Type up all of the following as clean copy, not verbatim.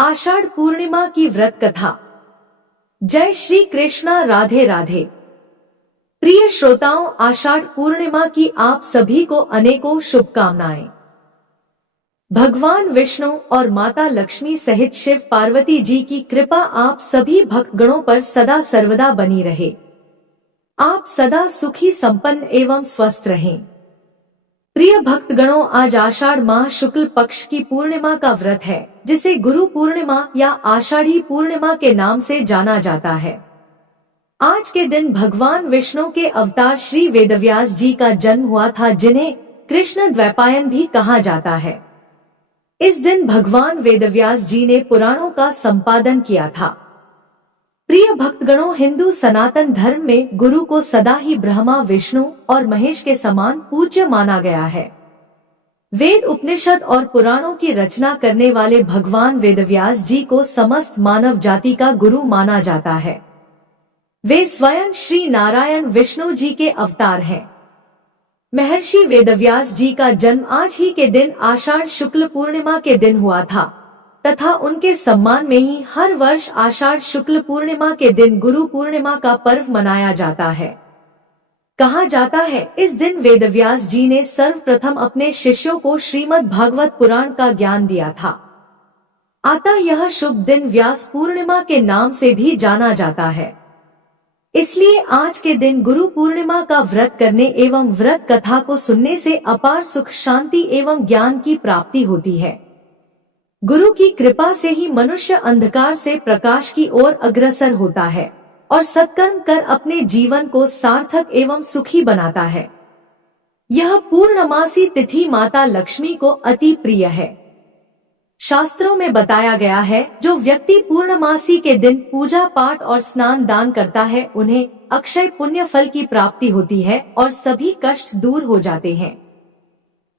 आषाढ़ पूर्णिमा की व्रत कथा। जय श्री कृष्णा, राधे राधे। प्रिय श्रोताओं, आषाढ़ पूर्णिमा की आप सभी को अनेकों शुभकामनाएं। भगवान विष्णु और माता लक्ष्मी सहित शिव पार्वती जी की कृपा आप सभी भक्तगणों पर सदा सर्वदा बनी रहे। आप सदा सुखी, संपन्न एवं स्वस्थ रहें। प्रिय भक्तगणों, आज आषाढ़ माह शुक्ल पक्ष की पूर्णिमा का व्रत है, जिसे गुरु पूर्णिमा या आषाढ़ी पूर्णिमा के नाम से जाना जाता है। आज के दिन भगवान विष्णु के अवतार श्री वेदव्यास जी का जन्म हुआ था, जिन्हें कृष्ण द्वैपायन भी कहा जाता है। इस दिन भगवान वेदव्यास जी ने पुराणों का संपादन किया था। प्रिय भक्तगणों, हिंदू सनातन धर्म में गुरु को सदा ही ब्रह्मा, विष्णु और महेश के समान पूज्य माना गया है। वेद, उपनिषद और पुराणों की रचना करने वाले भगवान वेदव्यास जी को समस्त मानव जाति का गुरु माना जाता है। वे स्वयं श्री नारायण विष्णु जी के अवतार हैं। महर्षि वेदव्यास जी का जन्म आज ही के दिन आषाढ़ शुक्ल पूर्णिमा के दिन हुआ था तथा उनके सम्मान में ही हर वर्ष आषाढ़ शुक्ल पूर्णिमा के दिन गुरु पूर्णिमा का पर्व मनाया जाता है। कहा जाता है, इस दिन वेदव्यास जी ने सर्वप्रथम अपने शिष्यों को श्रीमद् भागवत पुराण का ज्ञान दिया था। अतः यह शुभ दिन व्यास पूर्णिमा के नाम से भी जाना जाता है। इसलिए आज के दिन गुरु पूर्णिमा का व्रत करने एवं व्रत कथा को सुनने से अपार सुख, शांति एवं ज्ञान की प्राप्ति होती है। गुरु की कृपा से ही मनुष्य अंधकार से प्रकाश की ओर अग्रसर होता है और सत्कर्म कर अपने जीवन को सार्थक एवं सुखी बनाता है। यह पूर्णमासी तिथि माता लक्ष्मी को अति प्रिय है। शास्त्रों में बताया गया है, जो व्यक्ति पूर्णमासी के दिन पूजा पाठ और स्नान दान करता है, उन्हें अक्षय पुण्य फल की प्राप्ति होती है और सभी कष्ट दूर हो जाते हैं।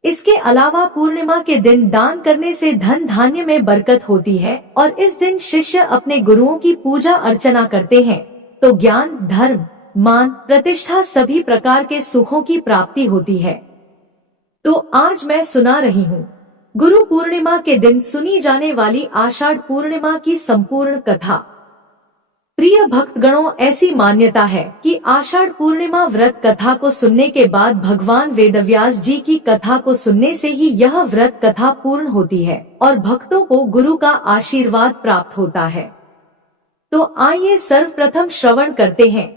इसके अलावा पूर्णिमा के दिन दान करने से धन धान्य में बरकत होती है और इस दिन शिष्य अपने गुरुओं की पूजा अर्चना करते हैं तो ज्ञान, धर्म, मान, प्रतिष्ठा सभी प्रकार के सुखों की प्राप्ति होती है। तो आज मैं सुना रही हूँ गुरु पूर्णिमा के दिन सुनी जाने वाली आषाढ़ पूर्णिमा की संपूर्ण कथा। प्रिय भक्तगणों, ऐसी मान्यता है कि आषाढ़ पूर्णिमा व्रत कथा को सुनने के बाद भगवान वेदव्यास जी की कथा को सुनने से ही यह व्रत कथा पूर्ण होती है और भक्तों को गुरु का आशीर्वाद प्राप्त होता है। तो आइए सर्वप्रथम श्रवण करते हैं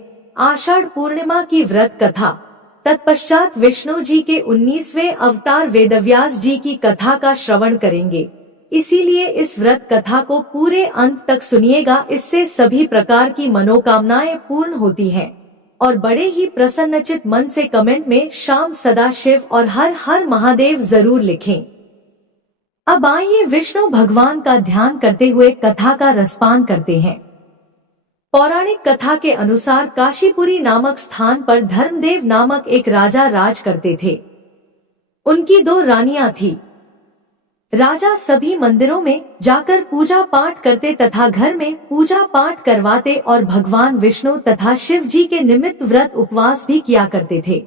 आषाढ़ पूर्णिमा की व्रत कथा। तत्पश्चात विष्णु जी के 19वें अवतार वेदव्यास जी की कथा का श्रवण करेंगे। इसीलिए इस व्रत कथा को पूरे अंत तक सुनिएगा, इससे सभी प्रकार की मनोकामनाएं पूर्ण होती हैं। और बड़े ही प्रसन्नचित मन से कमेंट में शाम सदा शिव और हर हर महादेव जरूर लिखें। अब आइए विष्णु भगवान का ध्यान करते हुए कथा का रसपान करते हैं। पौराणिक कथा के अनुसार काशीपुरी नामक स्थान पर धर्मदेव नामक एक राजा राज करते थे। उनकी 2 रानियां थी। राजा सभी मंदिरों में जाकर पूजा पाठ करते तथा घर में पूजा पाठ करवाते और भगवान विष्णु तथा शिव जी के निमित्त व्रत उपवास भी किया करते थे।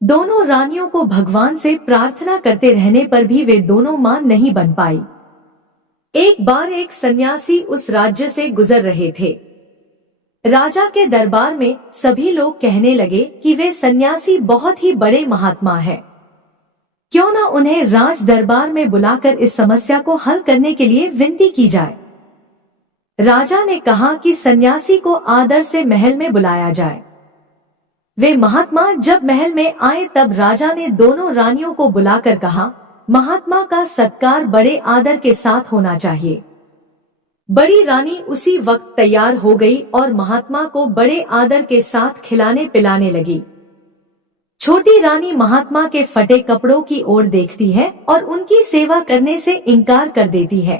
दोनों रानियों को भगवान से प्रार्थना करते रहने पर भी वे दोनों मां नहीं बन पाई। एक बार एक सन्यासी उस राज्य से गुजर रहे थे। राजा के दरबार में सभी लोग कहने लगे कि वे सन्यासी बहुत ही बड़े महात्मा हैं। क्यों न उन्हें राज दरबार में बुलाकर इस समस्या को हल करने के लिए विनती की जाए। राजा ने कहा कि सन्यासी को आदर से महल में बुलाया जाए। वे महात्मा जब महल में आए तब राजा ने दोनों रानियों को बुलाकर कहा, महात्मा का सत्कार बड़े आदर के साथ होना चाहिए। बड़ी रानी उसी वक्त तैयार हो गई और महात्मा को बड़े आदर के साथ खिलाने पिलाने लगी। छोटी रानी महात्मा के फटे कपड़ों की ओर देखती है और उनकी सेवा करने से इनकार कर देती है।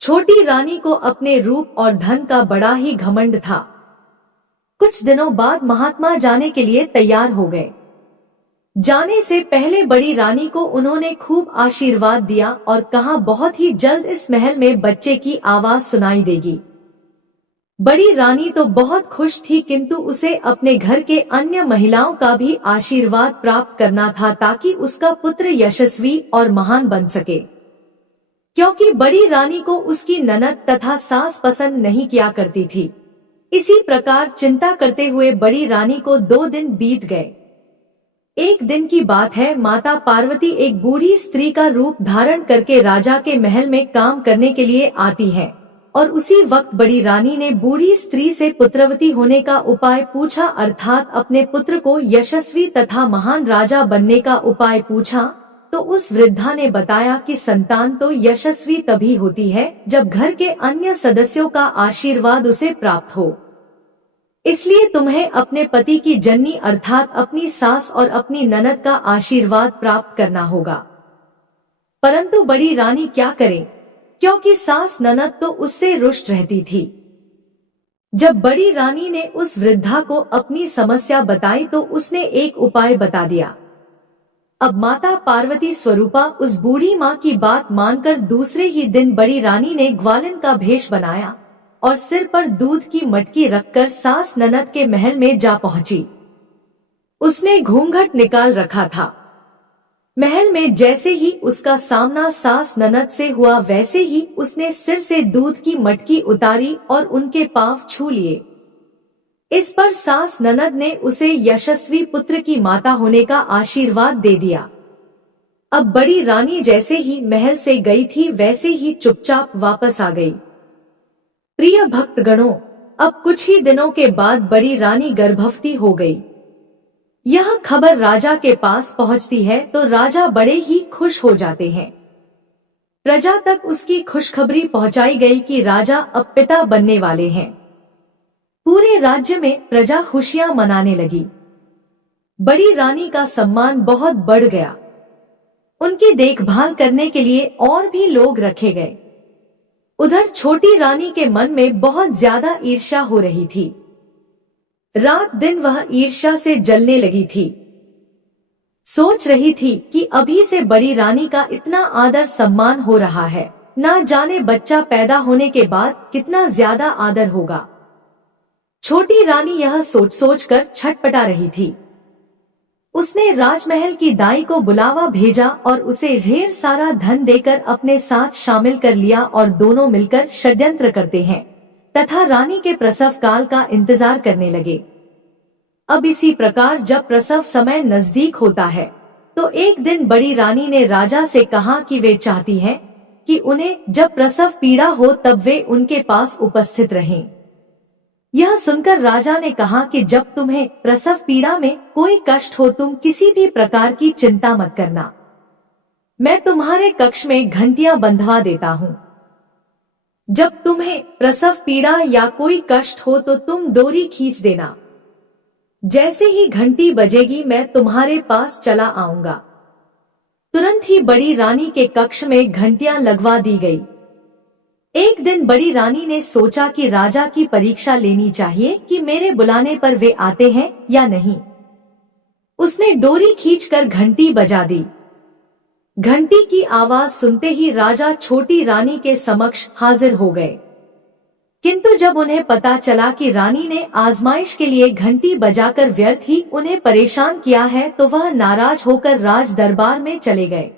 छोटी रानी को अपने रूप और धन का बड़ा ही घमंड था। कुछ दिनों बाद महात्मा जाने के लिए तैयार हो गए। जाने से पहले बड़ी रानी को उन्होंने खूब आशीर्वाद दिया और कहा, बहुत ही जल्द इस महल में बच्चे की आवाज सुनाई देगी। बड़ी रानी तो बहुत खुश थी, किंतु उसे अपने घर के अन्य महिलाओं का भी आशीर्वाद प्राप्त करना था ताकि उसका पुत्र यशस्वी और महान बन सके। क्योंकि बड़ी रानी को उसकी ननद तथा सास पसंद नहीं किया करती थी। इसी प्रकार चिंता करते हुए बड़ी रानी को 2 दिन बीत गए। एक दिन की बात है, माता पार्वती एक बूढ़ी स्त्री का रूप धारण करके राजा के महल में काम करने के लिए आती है और उसी वक्त बड़ी रानी ने बूढ़ी स्त्री से पुत्रवती होने का उपाय पूछा, अर्थात अपने पुत्र को यशस्वी तथा महान राजा बनने का उपाय पूछा। तो उस वृद्धा ने बताया कि संतान तो यशस्वी तभी होती है जब घर के अन्य सदस्यों का आशीर्वाद उसे प्राप्त हो। इसलिए तुम्हें अपने पति की जननी अर्थात अपनी सास और अपनी ननद का आशीर्वाद प्राप्त करना होगा। परंतु बड़ी रानी क्या करे, क्योंकि सास ननद तो उससे रुष्ट रहती थी। जब बड़ी रानी ने उस वृद्धा को अपनी समस्या बताई तो उसने एक उपाय बता दिया। अब माता पार्वती स्वरूपा उस बूढ़ी माँ की बात मानकर दूसरे ही दिन बड़ी रानी ने ग्वालिन का भेष बनाया और सिर पर दूध की मटकी रखकर सास ननद के महल में जा पहुंची। उसने घूंघट निकाल रखा था। महल में जैसे ही उसका सामना सास ननद से हुआ वैसे ही उसने सिर से दूध की मटकी उतारी और उनके पांव छू लिए। इस पर सास ननद ने उसे यशस्वी पुत्र की माता होने का आशीर्वाद दे दिया। अब बड़ी रानी जैसे ही महल से गई थी वैसे ही चुपचाप वापस आ गई। प्रिय भक्तगणों, अब कुछ ही दिनों के बाद बड़ी रानी गर्भवती हो गई। यह खबर राजा के पास पहुंचती है तो राजा बड़े ही खुश हो जाते हैं। प्रजा तक उसकी खुशखबरी पहुंचाई गई कि राजा अब पिता बनने वाले हैं। पूरे राज्य में प्रजा खुशियां मनाने लगी। बड़ी रानी का सम्मान बहुत बढ़ गया। उनकी देखभाल करने के लिए और भी लोग रखे गए। उधर छोटी रानी के मन में बहुत ज्यादा ईर्ष्या हो रही थी। रात दिन वह ईर्ष्या से जलने लगी थी। सोच रही थी कि अभी से बड़ी रानी का इतना आदर सम्मान हो रहा है, ना जाने बच्चा पैदा होने के बाद कितना ज्यादा आदर होगा। छोटी रानी यह सोच सोच कर छटपटा रही थी। उसने राजमहल की दाई को बुलावा भेजा और उसे ढेर सारा धन देकर अपने साथ शामिल कर लिया और दोनों मिलकर षड्यंत्र करते हैं तथा रानी के प्रसव काल का इंतजार करने लगे। अब इसी प्रकार जब प्रसव समय नजदीक होता है तो एक दिन बड़ी रानी ने राजा से कहा कि वे चाहती हैं कि उन्हें जब प्रसव पीड़ा हो तब वे उनके पास उपस्थित रहें। यह सुनकर राजा ने कहा कि जब तुम्हें प्रसव पीड़ा में कोई कष्ट हो तुम किसी भी प्रकार की चिंता मत करना। मैं तुम्हारे कक्ष में घंटियां बंधवा देता हूँ। जब तुम्हें प्रसव पीड़ा या कोई कष्ट हो तो तुम डोरी खींच देना। जैसे ही घंटी बजेगी मैं तुम्हारे पास चला आऊंगा। तुरंत ही बड़ी रानी के कक्ष में घंटियां लगवा दी गई। एक दिन बड़ी रानी ने सोचा कि राजा की परीक्षा लेनी चाहिए कि मेरे बुलाने पर वे आते हैं या नहीं। उसने डोरी खींचकर घंटी बजा दी। घंटी की आवाज सुनते ही राजा छोटी रानी के समक्ष हाजिर हो गए। किंतु जब उन्हें पता चला कि रानी ने आजमाइश के लिए घंटी बजाकर व्यर्थ ही उन्हें परेशान किया है तो वह नाराज होकर राज दरबार में चले गए।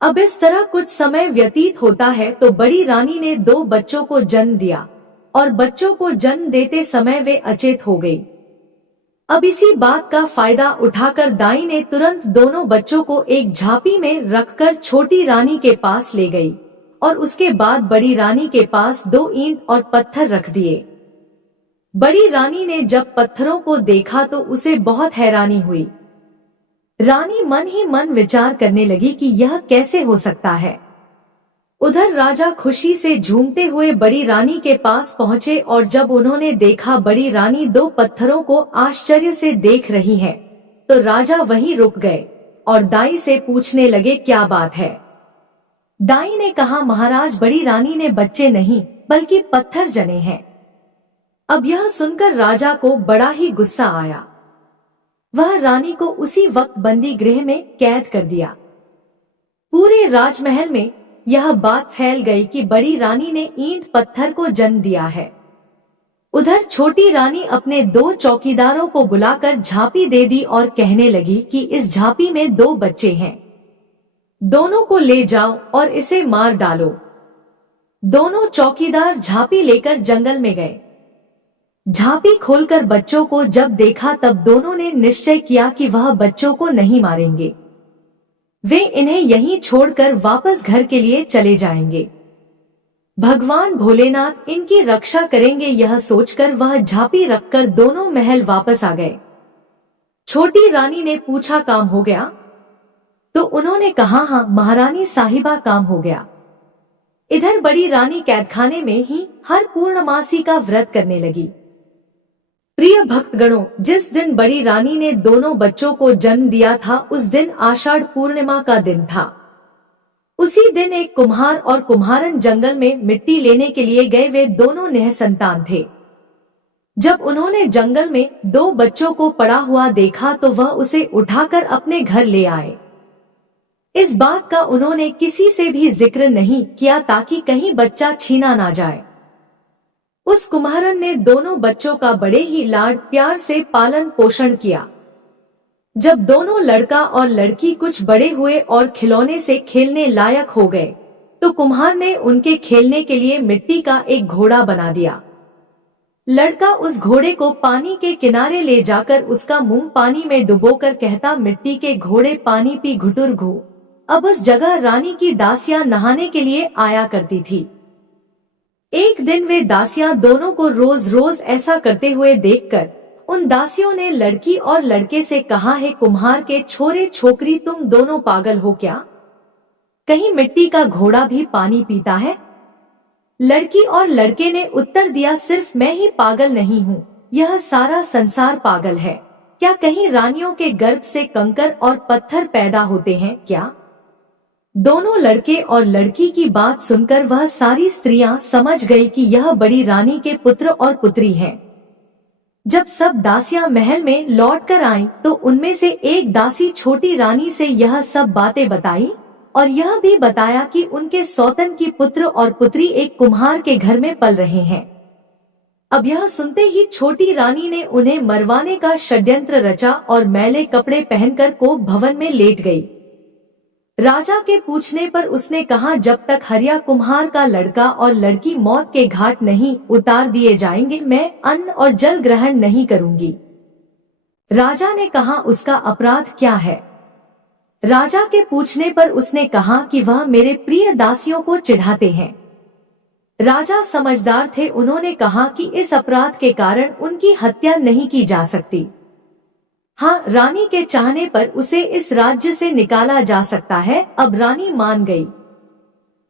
अब इस तरह कुछ समय व्यतीत होता है तो बड़ी रानी ने 2 बच्चों को जन्म दिया और बच्चों को जन्म देते समय वे अचेत हो गई। अब इसी बात का फायदा उठाकर दाई ने तुरंत दोनों बच्चों को एक झांपी में रखकर छोटी रानी के पास ले गई और उसके बाद बड़ी रानी के पास 2 ईंट और पत्थर रख दिए। बड़ी रानी ने जब पत्थरों को देखा तो उसे बहुत हैरानी हुई। रानी मन ही मन विचार करने लगी कि यह कैसे हो सकता है। उधर राजा खुशी से झूमते हुए बड़ी रानी के पास पहुंचे और जब उन्होंने देखा बड़ी रानी 2 पत्थरों को आश्चर्य से देख रही है तो राजा वहीं रुक गए और दाई से पूछने लगे क्या बात है। दाई ने कहा महाराज बड़ी रानी ने बच्चे नहीं बल्कि पत्थर जने हैं। अब यह सुनकर राजा को बड़ा ही गुस्सा आया। वह रानी को उसी वक्त बंदी गृह में कैद कर दिया। पूरे राजमहल में यह बात फैल गई कि बड़ी रानी ने ईंट पत्थर को जन्म दिया है। उधर छोटी रानी अपने 2 चौकीदारों को बुलाकर झांपी दे दी और कहने लगी कि इस झांपी में 2 बच्चे हैं। दोनों को ले जाओ और इसे मार डालो। दोनों चौकीदार झांपी लेकर जंगल में गए। झांपी खोलकर बच्चों को जब देखा तब दोनों ने निश्चय किया कि वह बच्चों को नहीं मारेंगे। वे इन्हें यहीं छोड़कर वापस घर के लिए चले जाएंगे। भगवान भोलेनाथ इनकी रक्षा करेंगे, यह सोचकर वह झांपी रखकर दोनों महल वापस आ गए। छोटी रानी ने पूछा, काम हो गया? तो उन्होंने कहा, हाँ महारानी साहिबा, काम हो गया। इधर बड़ी रानी कैदखाने में ही हर पूर्णमासी का व्रत करने लगी। प्रिय भक्तगणों, जिस दिन बड़ी रानी ने दोनों बच्चों को जन्म दिया था उस दिन आषाढ़ पूर्णिमा का दिन था। उसी दिन एक कुम्हार और कुम्हारन जंगल में मिट्टी लेने के लिए गए। वे दोनों निःसंतान थे। जब उन्होंने जंगल में दो बच्चों को पड़ा हुआ देखा तो वह उसे उठाकर अपने घर ले आए। इस बात का उन्होंने किसी से भी जिक्र नहीं किया ताकि कहीं बच्चा छीना ना जाए। उस कुम्हारन ने दोनों बच्चों का बड़े ही लाड प्यार से पालन पोषण किया। जब दोनों लड़का और लड़की कुछ बड़े हुए और खिलौने से खेलने लायक हो गए तो कुम्हार ने उनके खेलने के लिए मिट्टी का एक घोड़ा बना दिया। लड़का उस घोड़े को पानी के किनारे ले जाकर उसका मुंह पानी में डुबोकर कहता, मिट्टी के घोड़े पानी पी घुटुर घू। अब उस जगह रानी की दासियां नहाने के लिए आया करती थी। एक दिन वे दासियां दोनों को रोज रोज ऐसा करते हुए देखकर उन दासियों ने लड़की और लड़के से कहा, है कुम्हार के छोरे छोकरी, तुम दोनों पागल हो क्या? कहीं मिट्टी का घोड़ा भी पानी पीता है? लड़की और लड़के ने उत्तर दिया, सिर्फ मैं ही पागल नहीं हूँ, यह सारा संसार पागल है। क्या कहीं रानियों के गर्भ से कंकर और पत्थर पैदा होते हैं क्या? दोनों लड़के और लड़की की बात सुनकर वह सारी स्त्रियां समझ गई कि यह बड़ी रानी के पुत्र और पुत्री हैं। जब सब दासियां महल में लौटकर आईं, तो उनमें से एक दासी छोटी रानी से यह सब बातें बताई और यह भी बताया कि उनके सौतन की पुत्र और पुत्री एक कुम्हार के घर में पल रहे हैं। अब यह सुनते ही छोटी रानी ने उन्हें मरवाने का षड्यंत्र रचा और मैले कपड़े पहनकर कोप भवन में लेट गई। राजा के पूछने पर उसने कहा, जब तक हरिया कुम्हार का लड़का और लड़की मौत के घाट नहीं उतार दिए जाएंगे, मैं अन्न और जल ग्रहण नहीं करूंगी। राजा ने कहा, उसका अपराध क्या है? राजा के पूछने पर उसने कहा कि वह मेरे प्रिय दासियों को चिढ़ाते हैं। राजा समझदार थे, उन्होंने कहा कि इस अपराध के कारण उनकी हत्या नहीं की जा सकती। हाँ, रानी के चाहने पर उसे इस राज्य से निकाला जा सकता है। अब रानी मान गई।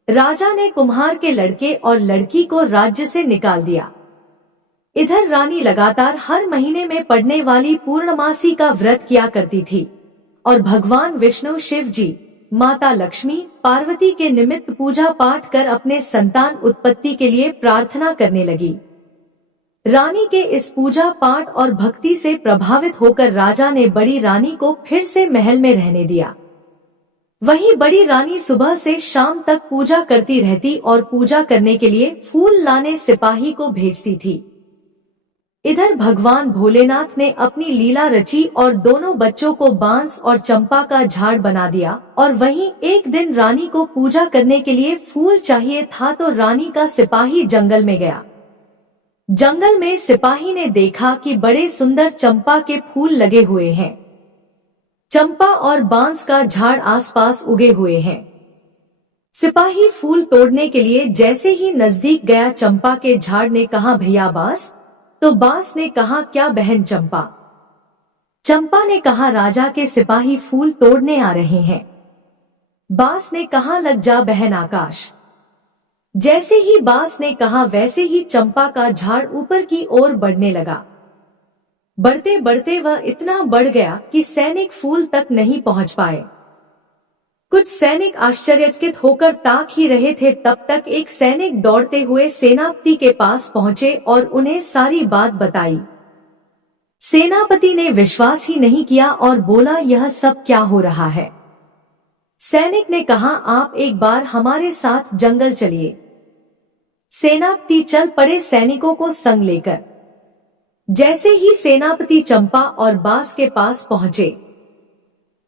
राजा ने कुम्हार के लड़के और लड़की को राज्य से निकाल दिया। इधर रानी लगातार हर महीने में पड़ने वाली पूर्णमासी का व्रत किया करती थी और भगवान विष्णु, शिव जी, माता लक्ष्मी, पार्वती के निमित्त पूजा पाठ कर अपने संतान उत्पत्ति के लिए प्रार्थना करने लगी। रानी के इस पूजा पाठ और भक्ति से प्रभावित होकर राजा ने बड़ी रानी को फिर से महल में रहने दिया। वहीं बड़ी रानी सुबह से शाम तक पूजा करती रहती और पूजा करने के लिए फूल लाने सिपाही को भेजती थी। इधर भगवान भोलेनाथ ने अपनी लीला रची और दोनों बच्चों को बांस और चंपा का झाड़ बना दिया। और वहीं एक दिन रानी को पूजा करने के लिए फूल चाहिए था तो रानी का सिपाही जंगल में गया। जंगल में सिपाही ने देखा कि बड़े सुंदर चंपा के फूल लगे हुए हैं। चंपा और बांस का झाड़ आसपास उगे हुए हैं। सिपाही फूल तोड़ने के लिए जैसे ही नजदीक गया, चंपा के झाड़ ने कहा, भैया बांस। तो बांस ने कहा, क्या बहन चंपा? चंपा ने कहा, राजा के सिपाही फूल तोड़ने आ रहे हैं। बांस ने कहा, लग जा बहन आकाश। जैसे ही बांस ने कहा वैसे ही चंपा का झाड़ ऊपर की ओर बढ़ने लगा। बढ़ते बढ़ते वह इतना बढ़ गया कि सैनिक फूल तक नहीं पहुंच पाए। कुछ सैनिक आश्चर्यचकित होकर ताक ही रहे थे। तब तक एक सैनिक दौड़ते हुए सेनापति के पास पहुंचे और उन्हें सारी बात बताई। सेनापति ने विश्वास ही नहीं किया और बोला, यह सब क्या हो रहा है? सैनिक ने कहा, आप एक बार हमारे साथ जंगल चलिए। सेनापति चल पड़े सैनिकों को संग लेकर। जैसे ही सेनापति चंपा और बांस के पास पहुंचे,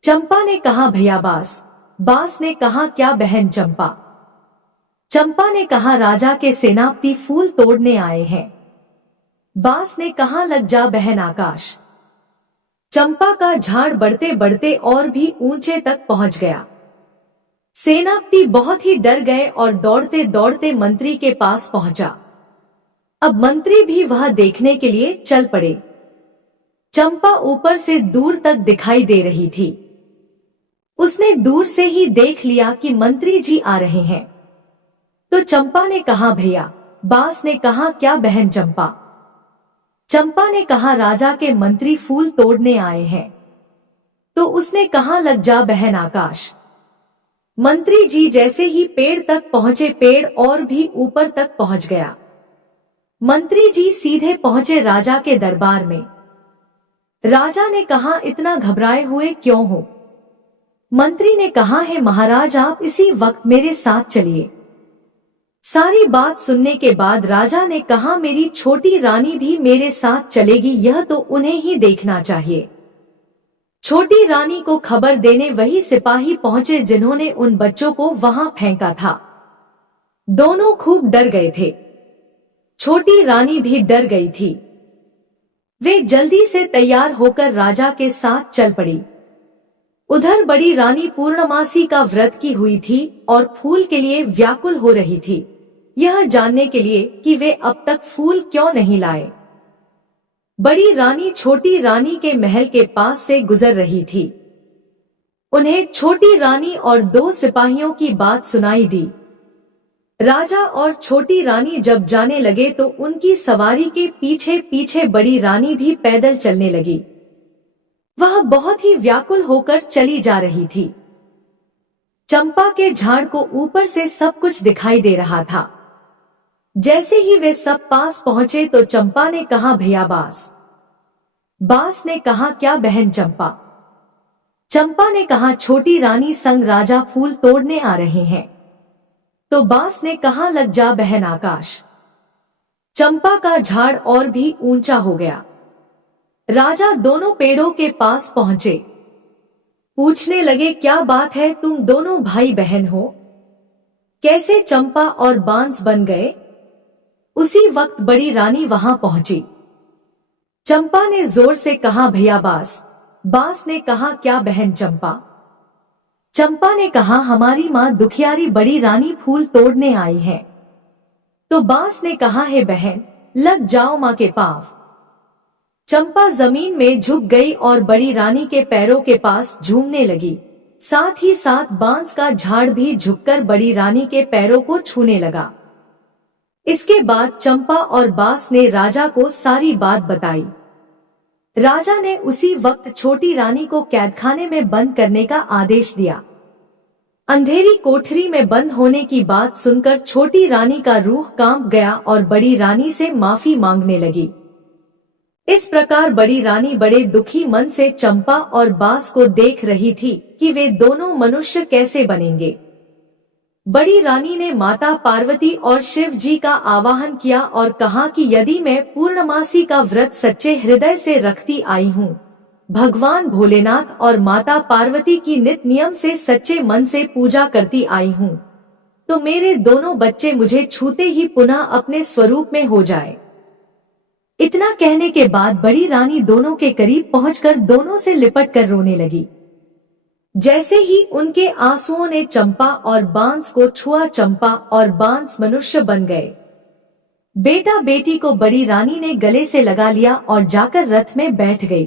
चंपा ने कहा, भैया बांस, बांस ने कहा, क्या बहन चंपा? चंपा ने कहा, राजा के सेनापति फूल तोड़ने आए हैं। बांस ने कहा, लग जा बहन आकाश। चंपा का झाड़ बढ़ते बढ़ते और भी ऊंचे तक पहुंच गया। सेनापति बहुत ही डर गए और दौड़ते दौड़ते मंत्री के पास पहुंचा। अब मंत्री भी वह देखने के लिए चल पड़े। चंपा ऊपर से दूर तक दिखाई दे रही थी। उसने दूर से ही देख लिया कि मंत्री जी आ रहे हैं। तो चंपा ने कहा, भैया। बांस ने कहा, क्या बहन चंपा? चंपा ने कहा, राजा के मंत्री फूल तोड़ने आए हैं। तो उसने कहा, लग जा बहन आकाश। मंत्री जी जैसे ही पेड़ तक पहुंचे, पेड़ और भी ऊपर तक पहुंच गया। मंत्री जी सीधे पहुंचे राजा के दरबार में। राजा ने कहा, इतना घबराए हुए क्यों हो? मंत्री ने कहा, है महाराज, आप इसी वक्त मेरे साथ चलिए। सारी बात सुनने के बाद राजा ने कहा, मेरी छोटी रानी भी मेरे साथ चलेगी, यह तो उन्हें ही देखना चाहिए। छोटी रानी को खबर देने वही सिपाही पहुंचे जिन्होंने उन बच्चों को वहां फेंका था। दोनों खूब डर गए थे। छोटी रानी भी डर गई थी। वे जल्दी से तैयार होकर राजा के साथ चल पड़ी। उधर बड़ी रानी पूर्णमासी का व्रत की हुई थी और फूल के लिए व्याकुल हो रही थी, यह जानने के लिए कि वे अब तक फूल क्यों नहीं लाए। बड़ी रानी छोटी रानी के महल के पास से गुजर रही थी। उन्हें छोटी रानी और दो सिपाहियों की बात सुनाई दी। राजा और छोटी रानी जब जाने लगे तो उनकी सवारी के पीछे पीछे बड़ी रानी भी पैदल चलने लगी। वह बहुत ही व्याकुल होकर चली जा रही थी। चंपा के झाड़ को ऊपर से सब कुछ दिखाई दे रहा था। जैसे ही वे सब पास पहुंचे तो चंपा ने कहा, भैया बांस। बांस ने कहा, क्या बहन चंपा? चंपा ने कहा, छोटी रानी संग राजा फूल तोड़ने आ रहे हैं। तो बांस ने कहा, लग जा बहन आकाश। चंपा का झाड़ और भी ऊंचा हो गया। राजा दोनों पेड़ों के पास पहुंचे। पूछने लगे, क्या बात है, तुम दोनों भाई बहन हो? कैसे चंपा और बांस बन गए? उसी वक्त बड़ी रानी वहां पहुंची। चंपा ने जोर से कहा, भैया बांस। बांस ने कहा, क्या बहन चंपा? चंपा ने कहा, हमारी माँ दुखियारी बड़ी रानी फूल तोड़ने आई है। तो बांस ने कहा, हे बहन, लग जाओ माँ के पांव। चंपा जमीन में झुक गई और बड़ी रानी के पैरों के पास झूमने लगी। साथ ही साथ बांस का झाड़ भी झुककर बड़ी रानी के पैरों को छूने लगा। इसके बाद चंपा और बांस ने राजा को सारी बात बताई। राजा ने उसी वक्त छोटी रानी को कैदखाने में बंद करने का आदेश दिया। अंधेरी कोठरी में बंद होने की बात सुनकर छोटी रानी का रूह कांप गया और बड़ी रानी से माफी मांगने लगी। इस प्रकार बड़ी रानी बड़े दुखी मन से चंपा और बांस को देख रही थी कि वे दोनों मनुष्य कैसे बनेंगे। बड़ी रानी ने माता पार्वती और शिव जी का आवाहन किया और कहा कि यदि मैं पूर्णमासी का व्रत सच्चे हृदय से रखती आई हूँ, भगवान भोलेनाथ और माता पार्वती की नित नियम से सच्चे मन से पूजा करती आई हूँ, तो मेरे दोनों बच्चे मुझे छूते ही पुनः अपने स्वरूप में हो जाए। इतना कहने के बाद बड़ी रानी दोनों के करीब पहुंचकर दोनों से लिपट कर रोने लगी। जैसे ही उनके आंसुओं ने चंपा और बांस को छुआ, चंपा और बांस मनुष्य बन गए। बेटा बेटी को बड़ी रानी ने गले से लगा लिया और जाकर रथ में बैठ गई।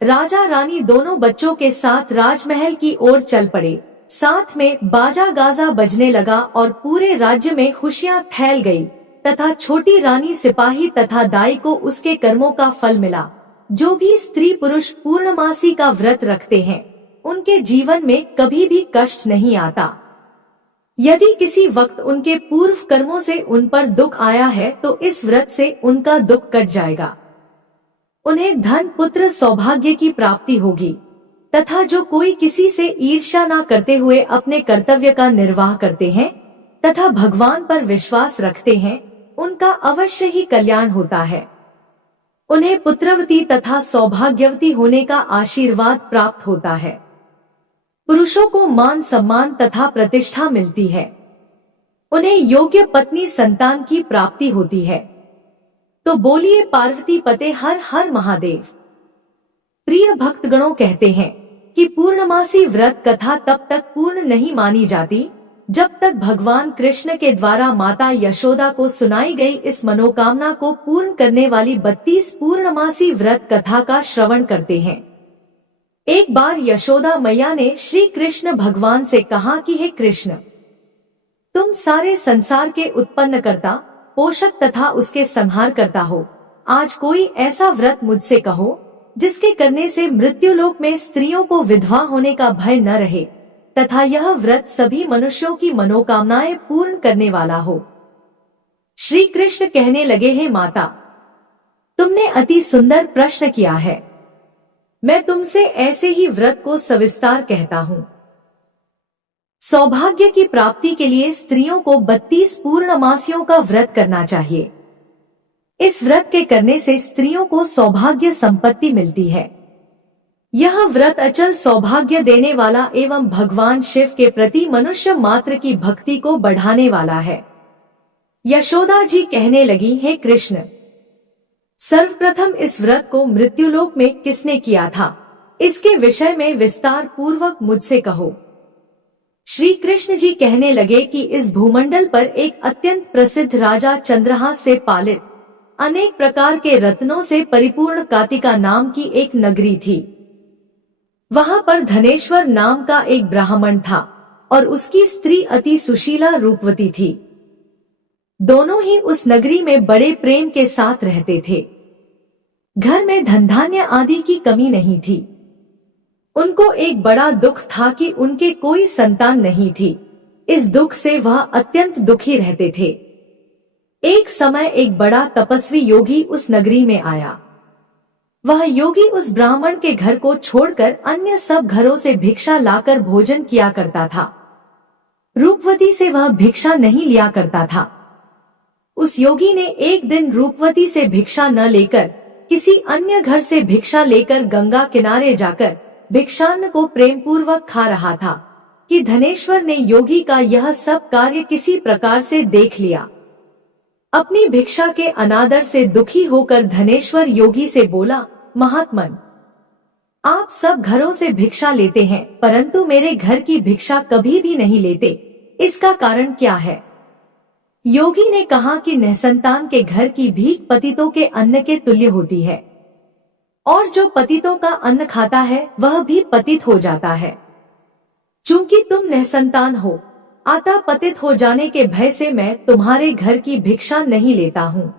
राजा रानी दोनों बच्चों के साथ राजमहल की ओर चल पड़े। साथ में बाजा गाजा बजने लगा और पूरे राज्य में खुशियां फैल गई तथा छोटी रानी सिपाही तथा दाई को उसके कर्मों का फल मिला। जो भी स्त्री पुरुष पूर्णमासी का व्रत रखते हैं, उनके जीवन में कभी भी कष्ट नहीं आता। यदि किसी वक्त उनके पूर्व कर्मों से उन पर दुख आया है तो इस व्रत से उनका दुख कट जाएगा। उन्हें धन पुत्र सौभाग्य की प्राप्ति होगी तथा जो कोई किसी से ईर्ष्या न करते हुए अपने कर्तव्य का निर्वाह करते हैं तथा भगवान पर विश्वास रखते हैं, उनका अवश्य ही कल्याण होता है। उन्हें पुत्रवती तथा सौभाग्यवती होने का आशीर्वाद प्राप्त होता है। पुरुषों को मान सम्मान तथा प्रतिष्ठा मिलती है, उन्हें योग्य पत्नी संतान की प्राप्ति होती है। तो बोलिए पार्वती पते हर हर महादेव। प्रिय भक्तगणों कहते हैं कि पूर्णमासी व्रत कथा तब तक पूर्ण नहीं मानी जाती जब तक भगवान कृष्ण के द्वारा माता यशोदा को सुनाई गई इस मनोकामना को पूर्ण करने वाली 32 पूर्णमासी व्रत कथा का श्रवण करते हैं। एक बार यशोदा मैया ने श्री कृष्ण भगवान से कहा कि हे कृष्ण, तुम सारे संसार के उत्पन्नकर्ता, पोषक तथा उसके संहार करता हो। आज कोई ऐसा व्रत मुझसे कहो जिसके करने से मृत्युलोक में स्त्रियों को विधवा होने का भय न रहे तथा यह व्रत सभी मनुष्यों की मनोकामनाएं पूर्ण करने वाला हो। श्री कृष्ण कहने लगे, हे माता, तुमने अति सुंदर प्रश्न किया है। मैं तुमसे ऐसे ही व्रत को सविस्तार कहता हूँ। सौभाग्य की प्राप्ति के लिए स्त्रियों को 32 पूर्णमासियों का व्रत करना चाहिए। इस व्रत के करने से स्त्रियों को सौभाग्य संपत्ति मिलती है। यह व्रत अचल सौभाग्य देने वाला एवं भगवान शिव के प्रति मनुष्य मात्र की भक्ति को बढ़ाने वाला है। यशोदा जी कहने लगी, हे कृष्ण, सर्वप्रथम इस व्रत को मृत्युलोक में किसने किया था, इसके विषय में विस्तार पूर्वक मुझसे कहो। श्री कृष्ण जी कहने लगे कि इस भूमंडल पर एक अत्यंत प्रसिद्ध राजा चंद्रहास से पालित अनेक प्रकार के रत्नों से परिपूर्ण कातिका नाम की एक नगरी थी। वहां पर धनेश्वर नाम का एक ब्राह्मण था और उसकी स्त्री अति सुशीला रूपवती थी। दोनों ही उस नगरी में बड़े प्रेम के साथ रहते थे। घर में धन धान्य आदि की कमी नहीं थी। उनको एक बड़ा दुख था कि उनके कोई संतान नहीं थी। इस दुख से वह अत्यंत दुखी रहते थे। एक समय एक बड़ा तपस्वी योगी उस नगरी में आया। वह योगी उस ब्राह्मण के घर को छोड़कर अन्य सब घरों से भिक्षा लाकर भोजन किया करता था। रूपवती से वह भिक्षा नहीं लिया करता था। उस योगी ने एक दिन रूपवती से भिक्षा न लेकर किसी अन्य घर से भिक्षा लेकर गंगा किनारे जाकर भिक्षान्न को प्रेम पूर्वक खा रहा था कि धनेश्वर ने योगी का यह सब कार्य किसी प्रकार से देख लिया। अपनी भिक्षा के अनादर से दुखी होकर धनेश्वर योगी से बोला, महात्मन, आप सब घरों से भिक्षा लेते हैं परंतु मेरे घर की भिक्षा कभी भी नहीं लेते, इसका कारण क्या है? योगी ने कहा कि निसंतान के घर की भीख पतितों के अन्न के तुल्य होती है और जो पतितों का अन्न खाता है वह भी पतित हो जाता है। चूंकि तुम निसंतान हो, अतः पतित हो जाने के भय से मैं तुम्हारे घर की भिक्षा नहीं लेता हूँ।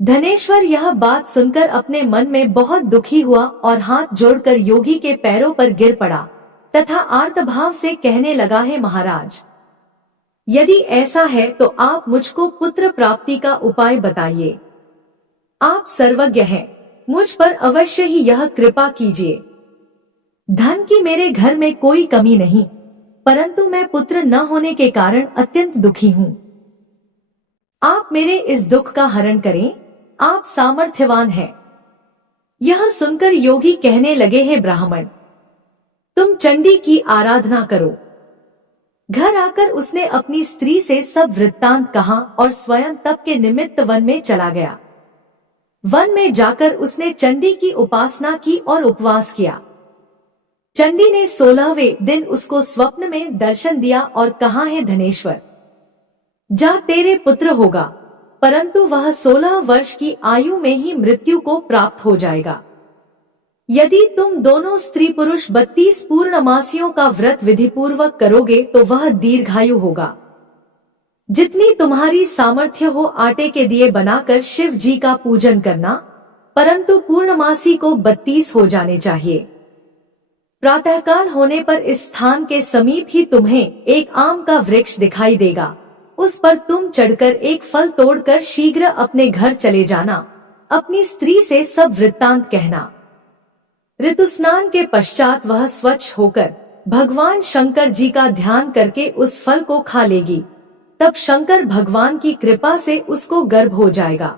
धनेश्वर यह बात सुनकर अपने मन में बहुत दुखी हुआ और हाथ जोड़कर योगी के पैरों पर गिर पड़ा तथा आर्तभाव से कहने लगा, है महाराज, यदि ऐसा है तो आप मुझको पुत्र प्राप्ति का उपाय बताइए। आप सर्वज्ञ हैं, मुझ पर अवश्य ही यह कृपा कीजिए। धन की मेरे घर में कोई कमी नहीं, परंतु मैं पुत्र न होने के कारण अत्यंत दुखी हूँ। आप मेरे इस दुख का हरण करें, आप सामर्थ्यवान हैं। यह सुनकर योगी कहने लगे, हे ब्राह्मण, तुम चंडी की आराधना करो। घर आकर उसने अपनी स्त्री से सब वृत्तांत कहा और स्वयं तप के निमित्त वन में चला गया। वन में जाकर उसने चंडी की उपासना की और उपवास किया। चंडी ने 16वें दिन उसको स्वप्न में दर्शन दिया और कहा, है धनेश्वर, जा तेरे पुत्र होगा, परंतु वह 16 वर्ष की आयु में ही मृत्यु को प्राप्त हो जाएगा। यदि तुम दोनों स्त्री पुरुष 32 पूर्णमासियों का व्रत विधि पूर्वक करोगे तो वह दीर्घायु होगा। जितनी तुम्हारी सामर्थ्य हो आटे के दिए बनाकर शिव जी का पूजन करना, परंतु पूर्णमासी को 32 हो जाने चाहिए। प्रातःकाल होने पर इस स्थान के समीप ही तुम्हें एक आम का वृक्ष दिखाई देगा। उस पर तुम चढ़कर एक फल तोड़कर शीघ्र अपने घर चले जाना। अपनी स्त्री से सब वृत्तांत कहना। ऋतु स्नान के पश्चात वह स्वच्छ होकर भगवान शंकर जी का ध्यान करके उस फल को खा लेगी। तब शंकर भगवान की कृपा से उसको गर्भ हो जाएगा।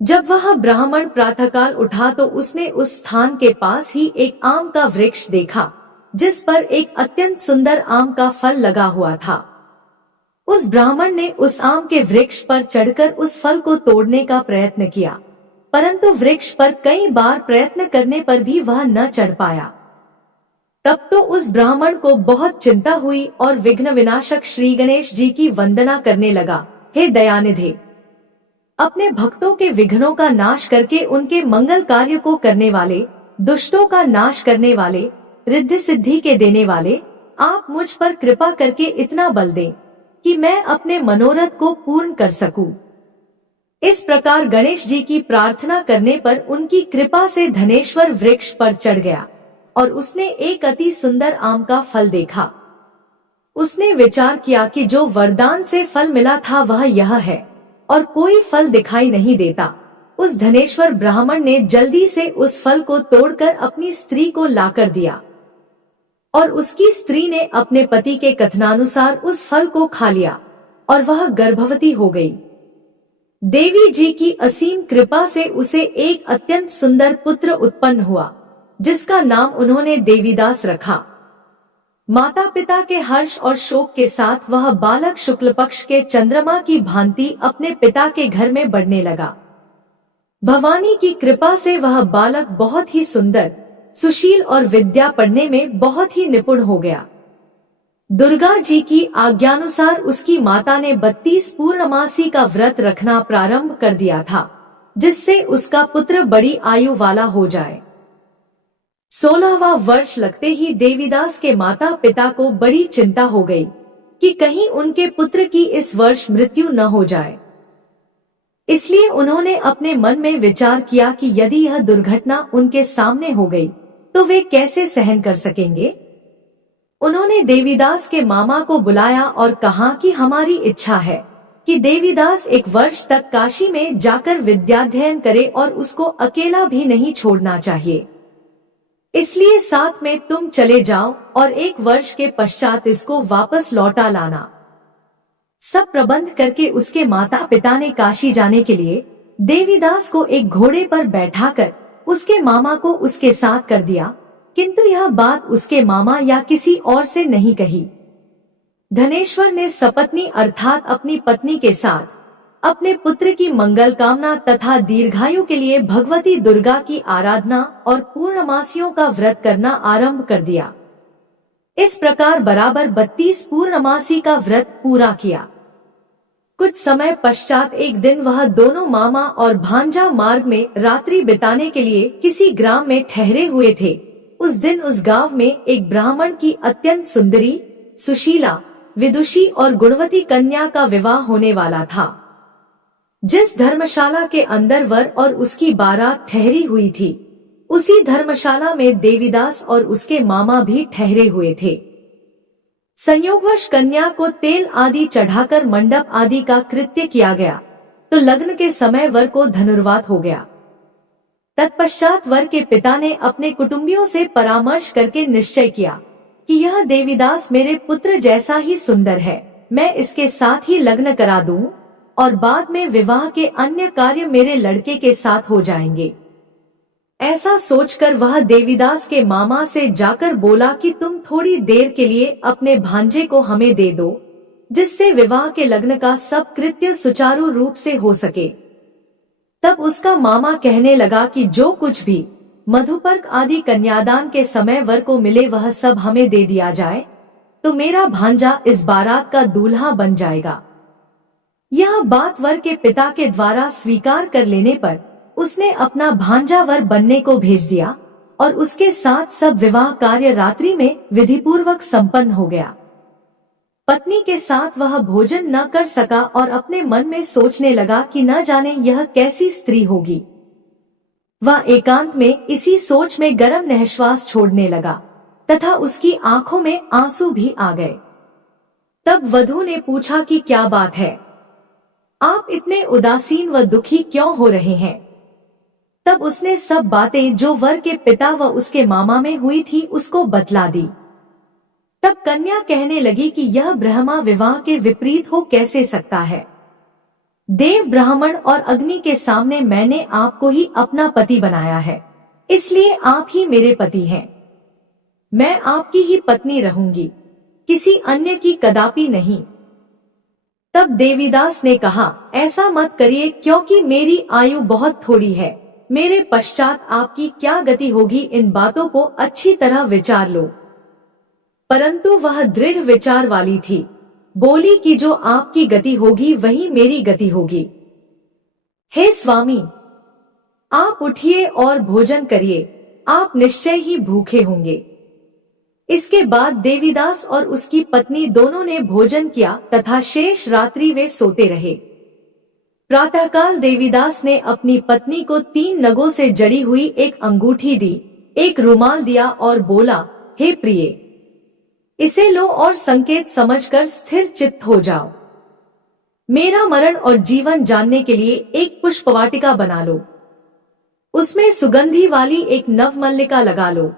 जब वह ब्राह्मण प्रातःकाल उठा तो उसने उस स्थान के पास ही एक आम का वृक्ष देखा जिस पर एक अत्यंत सुंदर आम का फल लगा हुआ था। उस ब्राह्मण ने उस आम के वृक्ष पर चढ़कर उस फल को तोड़ने का प्रयत्न किया, परंतु वृक्ष पर कई बार प्रयत्न करने पर भी वह न चढ़ पाया। तब तो उस ब्राह्मण को बहुत चिंता हुई और विघ्न विनाशक श्री गणेश जी की वंदना करने लगा। हे दयानिधे, अपने भक्तों के विघ्नों का नाश करके उनके मंगल कार्य को करने वाले, दुष्टों का नाश करने वाले, रिद्धि सिद्धि के देने वाले, आप मुझ पर कृपा करके इतना बल दें कि मैं अपने मनोरथ को पूर्ण कर सकूं। इस प्रकार गणेश जी की प्रार्थना करने पर उनकी कृपा से धनेश्वर वृक्ष पर चढ़ गया और उसने एक अति सुंदर आम का फल देखा। उसने विचार किया कि जो वरदान से फल मिला था वह यह है और कोई फल दिखाई नहीं देता। उस धनेश्वर ब्राह्मण ने जल्दी से उस फल को तोड़कर अपनी स्त्री को लाकर दिया और उसकी स्त्री ने अपने पति के कथनानुसार उस फल को खा लिया और वह गर्भवती हो गई। देवी जी की असीम कृपा से उसे एक अत्यंत सुंदर पुत्र उत्पन्न हुआ, जिसका नाम उन्होंने देवीदास रखा। माता पिता के हर्ष और शोक के साथ वह बालक शुक्ल पक्ष के चंद्रमा की भांति अपने पिता के घर में बढ़ने लगा। भवानी की कृपा से वह बालक बहुत ही सुंदर, सुशील और विद्या पढ़ने में बहुत ही निपुण हो गया। दुर्गा जी की आज्ञानुसार उसकी माता ने 32 पूर्णमासी का व्रत रखना प्रारंभ कर दिया था, जिससे उसका पुत्र बड़ी आयु वाला हो जाए। 16वां वर्ष लगते ही देवीदास के माता पिता को बड़ी चिंता हो गई कि कहीं उनके पुत्र की इस वर्ष मृत्यु न हो जाए। इसलिए उन्होंने अपने मन में विचार किया कि यदि यह दुर्घटना उनके सामने हो गई तो वे कैसे सहन कर सकेंगे। उन्होंने देवीदास के मामा को बुलाया और कहा कि हमारी इच्छा है कि देवीदास 1 वर्ष तक काशी में जाकर विद्याध्ययन करे और उसको अकेला भी नहीं छोड़ना चाहिए। इसलिए साथ में तुम चले जाओ और 1 वर्ष के पश्चात इसको वापस लौटा लाना। सब प्रबंध करके उसके माता पिता ने काशी जाने के लिए देवीदास को एक घोड़े पर बैठाकर उसके मामा को उसके साथ कर दिया, किंतु यह बात उसके मामा या किसी और से नहीं कही। धनेश्वर ने सपत्नी अर्थात अपनी पत्नी के साथ अपने पुत्र की मंगल कामना तथा दीर्घायु के लिए भगवती दुर्गा की आराधना और पूर्णमासियों का व्रत करना आरंभ कर दिया। इस प्रकार बराबर 32 पूर्णमासी का व्रत पूरा किया। कुछ समय पश्चात एक दिन वह दोनों मामा और भांजा मार्ग में रात्रि बिताने के लिए किसी ग्राम में ठहरे हुए थे। उस दिन उस गांव में एक ब्राह्मण की अत्यंत सुंदरी, सुशीला, विदुषी और गुणवती कन्या का विवाह होने वाला था। जिस धर्मशाला के अंदर वर और उसकी बारात ठहरी हुई थी, उसी धर्मशाला में देवीदास और उसके मामा भी ठहरे हुए थे। संयोगवश कन्या को तेल आदि चढ़ाकर मंडप आदि का कृत्य किया गया, तो लग्न के समय वर को धनुर्वात हो गया। तत्पश्चात वर के पिता ने अपने कुटुंबियों से परामर्श करके निश्चय किया कि यह देवीदास मेरे पुत्र जैसा ही सुंदर है, मैं इसके साथ ही लग्न करा दूं और बाद में विवाह के अन्य कार्य मेरे लड़के के साथ हो जाएंगे। ऐसा सोचकर वह देवीदास के मामा से जाकर बोला कि तुम थोड़ी देर के लिए अपने भांजे को हमें दे दो, जिससे विवाह के लग्न का सब कृत्य सुचारू रूप से हो सके। तब उसका मामा कहने लगा कि जो कुछ भी मधुपर्क आदि कन्यादान के समय वर को मिले वह सब हमें दे दिया जाए, तो मेरा भांजा इस बारात का दूल्हा बन जाएगा। यह बात वर के पिता के द्वारा स्वीकार कर लेने पर उसने अपना भांजा वर बनने को भेज दिया और उसके साथ सब विवाह कार्य रात्रि में विधिपूर्वक संपन्न हो गया। पत्नी के साथ वह भोजन न कर सका और अपने मन में सोचने लगा कि न जाने यह कैसी स्त्री होगी। वह एकांत में इसी सोच में गर्म निःश्वास छोड़ने लगा तथा उसकी आंखों में आंसू भी आ गए। तब वधू ने पूछा कि क्या बात है, आप इतने उदासीन व दुखी क्यों हो रहे हैं। तब उसने सब बातें जो वर के पिता व उसके मामा में हुई थी उसको बतला दी। तब कन्या कहने लगी कि यह ब्रह्मा विवाह के विपरीत हो कैसे सकता है। देव, ब्राह्मण और अग्नि के सामने मैंने आपको ही अपना पति बनाया है, इसलिए आप ही मेरे पति हैं। मैं आपकी ही पत्नी रहूंगी, किसी अन्य की कदापि नहीं। तब देवीदास ने कहा, ऐसा मत करिए, क्योंकि मेरी आयु बहुत थोड़ी है। मेरे पश्चात आपकी क्या गति होगी, इन बातों को अच्छी तरह विचार लो। परंतु वह दृढ़ विचार वाली थी। बोली कि जो आपकी गति होगी वही मेरी गति होगी। हे स्वामी, आप उठिए और भोजन करिए, आप निश्चय ही भूखे होंगे। इसके बाद देवीदास और उसकी पत्नी दोनों ने भोजन किया तथा शेष रात्रि वे सोते रहे। प्रातःकाल देवीदास ने अपनी पत्नी को 3 नगों से जड़ी हुई एक अंगूठी दी, एक रुमाल दिया और बोला, हे प्रिय, इसे लो और संकेत समझकर स्थिर चित्त हो जाओ। मेरा मरण और जीवन जानने के लिए एक पुष्पवाटिका बना लो, उसमें सुगंधी वाली एक नवमल्लिका लगा लो,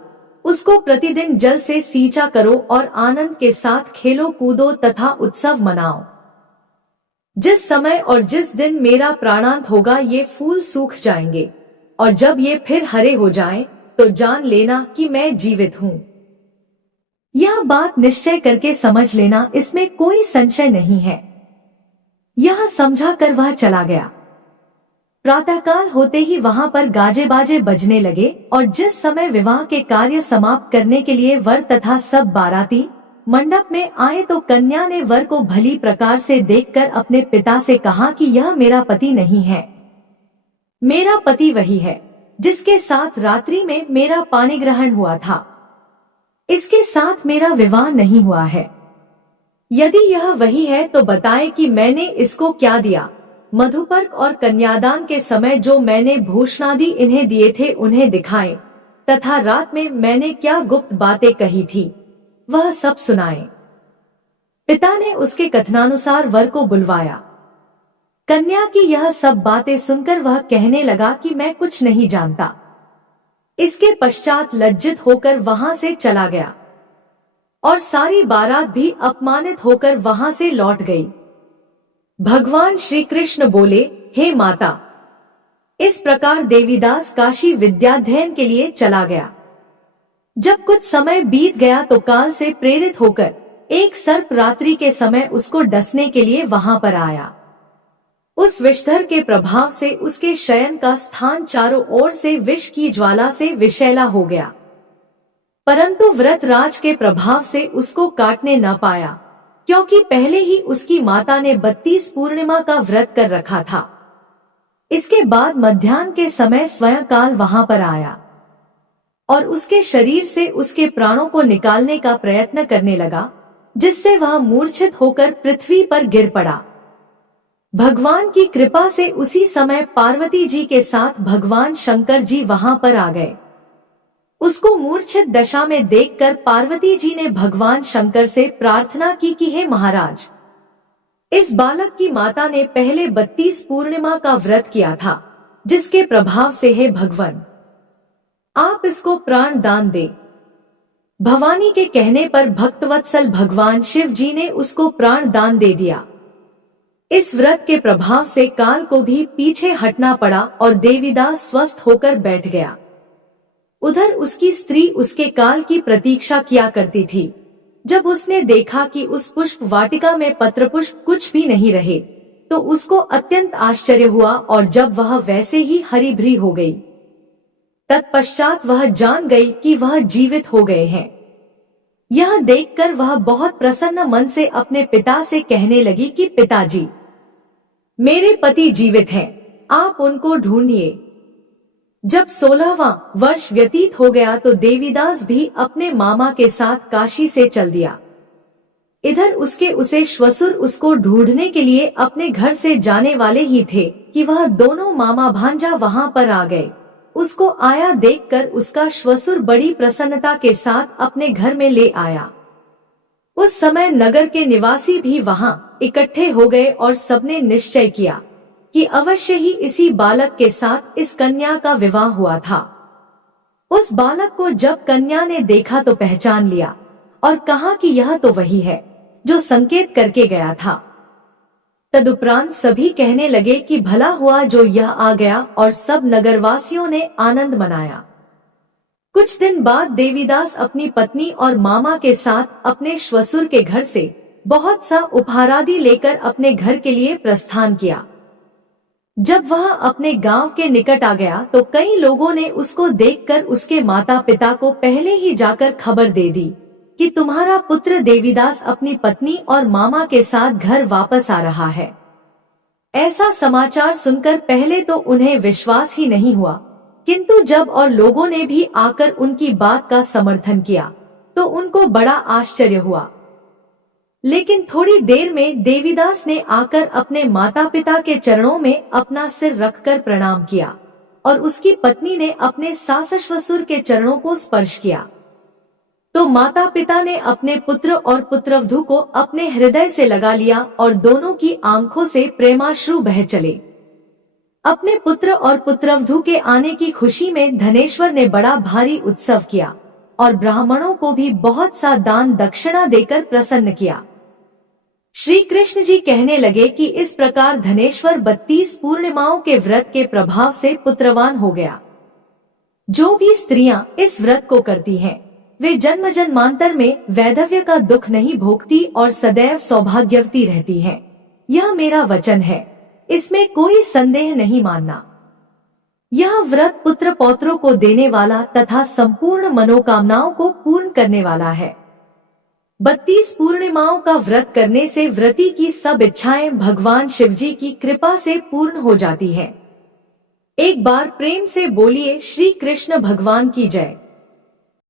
उसको प्रतिदिन जल से सींचा करो और आनंद के साथ खेलो कूदो तथा उत्सव मनाओ। जिस समय और जिस दिन मेरा प्राणांत होगा ये फूल सूख जाएंगे, और जब ये फिर हरे हो जाएं, तो जान लेना कि मैं जीवित हूँ। यह बात निश्चय करके समझ लेना, इसमें कोई संशय नहीं है। यह समझा कर वह चला गया। प्रातःकाल होते ही वहां पर गाजे बाजे बजने लगे, और जिस समय विवाह के कार्य समाप्त करने के लिए वर तथा सब बाराती मंडप में आए तो कन्या ने वर को भली प्रकार से देखकर अपने पिता से कहा कि यह मेरा पति नहीं है। मेरा पति वही है जिसके साथ रात्रि में मेरा पाणी ग्रहण हुआ था, इसके साथ मेरा विवाह नहीं हुआ है। यदि यह वही है तो बताए कि मैंने इसको क्या दिया। मधुपर्क और कन्यादान के समय जो मैंने भूषणादि इन्हें दिए थे उन्हें दिखाएं, तथा रात में मैंने क्या गुप्त बातें कही थी वह सब सुनाएं। पिता ने उसके कथनानुसार वर को बुलवाया। कन्या की यह सब बातें सुनकर वह कहने लगा कि मैं कुछ नहीं जानता। इसके पश्चात लज्जित होकर वहां से चला गया, और सारी बारात भी अपमानित होकर वहां से लौट गई। भगवान श्री कृष्ण बोले, हे माता, इस प्रकार देवीदास काशी विद्याध्ययन के लिए चला गया। जब कुछ समय बीत गया तो काल से प्रेरित होकर एक सर्प रात्रि के समय उसको डसने के लिए वहां पर आया। उस विषधर के प्रभाव से उसके शयन का स्थान चारों ओर से विष की ज्वाला से विषैला हो गया, परंतु व्रतराज के प्रभाव से उसको काटने न पाया, क्योंकि पहले ही उसकी माता ने 32 पूर्णिमा का व्रत कर रखा था। इसके बाद मध्याह्न के समय स्वयं काल वहां पर आया और उसके शरीर से उसके प्राणों को निकालने का प्रयत्न करने लगा, जिससे वह मूर्छित होकर पृथ्वी पर गिर पड़ा। भगवान की कृपा से उसी समय पार्वती जी के साथ भगवान शंकर जी वहां पर आ गए। उसको मूर्छित दशा में देखकर पार्वती जी ने भगवान शंकर से प्रार्थना की कि हे महाराज, इस बालक की माता ने पहले 32 पूर्णिमा का व्रत किया था, जिसके प्रभाव से हे भगवान आप इसको प्राण दान दे। भवानी के कहने पर भक्तवत्सल भगवान शिव जी ने उसको प्राण दान दे दिया। इस व्रत के प्रभाव से काल को भी पीछे हटना पड़ा और देवीदास स्वस्थ होकर बैठ गया। उधर उसकी स्त्री उसके काल की प्रतीक्षा किया करती थी। जब उसने देखा कि उस पुष्प वाटिका में पत्र पुष्प कुछ भी नहीं रहे, तो उसको अत्यंत आश्चर्य हुआ, और जब वह वैसे ही हरी भरी हो गई, तत्पश्चात वह जान गई कि वह जीवित हो गए हैं। यह देखकर वह बहुत प्रसन्न मन से अपने पिता से कहने लगी कि पिताजी, मेरे पति जीवित हैं, आप उनको ढूंढिए। जब 16वां वर्ष व्यतीत हो गया तो देवीदास भी अपने मामा के साथ काशी से चल दिया। इधर उसे श्वशुर उसको ढूंढने के लिए अपने घर से जाने वाले ही थे कि वह दोनों मामा भांजा वहां पर आ गए। उसको आया देखकर उसका श्वशुर बड़ी प्रसन्नता के साथ अपने घर में ले आया। उस समय नगर के निवासी भी वहां इकट्ठे हो गए और सबने निश्चय किया कि अवश्य ही इसी बालक के साथ इस कन्या का विवाह हुआ था। उस बालक को जब कन्या ने देखा तो पहचान लिया और कहा कि यह तो वही है जो संकेत करके गया था। तदुपरांत सभी कहने लगे कि भला हुआ जो यह आ गया, और सब नगरवासियों ने आनंद मनाया। कुछ दिन बाद देवीदास अपनी पत्नी और मामा के साथ अपने श्वशुर के घर से बहुत सा उपहारादि लेकर अपने घर के लिए प्रस्थान किया। जब वह अपने गांव के निकट आ गया तो कई लोगों ने उसको देखकर उसके माता पिता को पहले ही जाकर खबर दे दी कि तुम्हारा पुत्र देवीदास अपनी पत्नी और मामा के साथ घर वापस आ रहा है। ऐसा समाचार सुनकर पहले तो उन्हें विश्वास ही नहीं हुआ, किंतु जब और लोगों ने भी आकर उनकी बात का समर्थन किया तो उनको बड़ा आश्चर्य हुआ। लेकिन थोड़ी देर में देवीदास ने आकर अपने माता पिता के चरणों में अपना सिर रखकर प्रणाम किया और उसकी पत्नी ने अपने सास ससुर के चरणों को स्पर्श किया। तो माता पिता ने अपने पुत्र और पुत्रवधू को अपने हृदय से लगा लिया और दोनों की आंखों से प्रेमाश्रु बह चले। अपने पुत्र और पुत्रवधू के आने की खुशी में धनेश्वर ने बड़ा भारी उत्सव किया और ब्राह्मणों को भी बहुत सा दान दक्षिणा देकर प्रसन्न किया। श्री कृष्ण जी कहने लगे कि इस प्रकार धनेश्वर 32 पूर्णिमाओं के व्रत के प्रभाव से पुत्रवान हो गया। जो भी स्त्रियां इस व्रत को करती हैं, वे जन्म जन्मांतर में वैधव्य का दुख नहीं भोगती और सदैव सौभाग्यवती रहती हैं। यह मेरा वचन है, इसमें कोई संदेह नहीं मानना। यह व्रत पुत्र पौत्रों को देने वाला तथा संपूर्ण मनोकामनाओं को पूर्ण करने वाला है। 32 पूर्णिमाओं का व्रत करने से व्रती की सब इच्छाएं भगवान शिवजी की कृपा से पूर्ण हो जाती हैं। एक बार प्रेम से बोलिए श्री कृष्ण भगवान की जय।